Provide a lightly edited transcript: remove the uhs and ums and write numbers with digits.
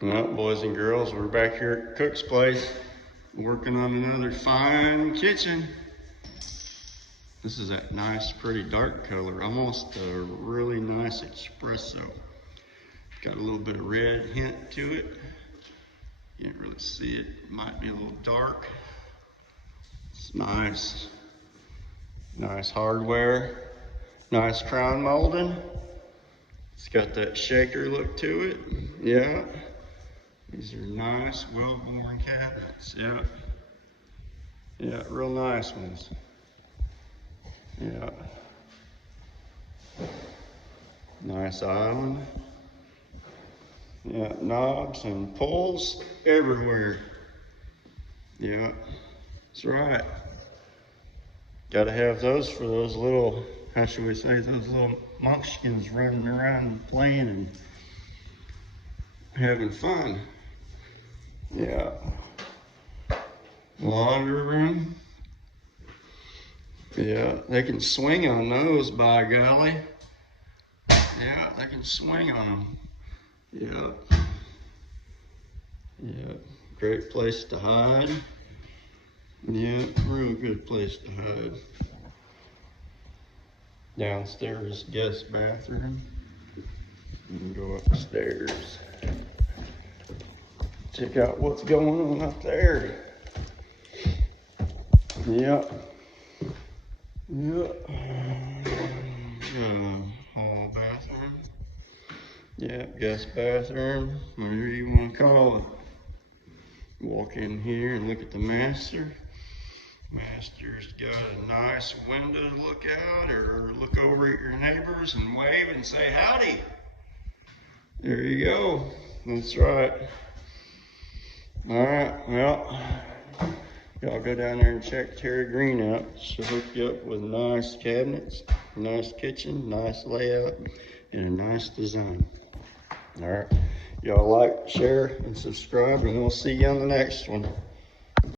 Well, boys and girls, we're back here at Cook's place working on another fine kitchen. This is that nice, pretty dark color, almost a really nice espresso. Got a little bit of red hint to it. Can't really see it. It might be a little dark. It's nice. Nice hardware. Nice crown molding. It's got that shaker look to it. Yeah. These are nice, well-worn cabinets. Yeah. Yeah, real nice ones. Yeah. Nice island. Yeah, knobs and pulls everywhere. Yeah, that's right. Got to have those for those little, how should we say, those little munchkins running around and playing and having fun. Yeah. Laundry room. Yeah, they can swing on those, by golly. Yeah, they can swing on them. Yeah. Yeah, great place to hide. Yeah, real good place to hide. Downstairs guest bathroom. You can go upstairs. Check out what's going on up there. Yep. Yep. Hall bathroom. Yep, guest bathroom, whatever you want to call it. Walk in here and look at the master. Master's got a nice window to look out or look over at your neighbors and wave and say howdy. There you go. That's right. All right, well, y'all go down there and check Terry Green out. She'll hook you up with nice cabinets, nice kitchen, nice layout, and a nice design. All right, y'all like, share, and subscribe, and we'll see you on the next one.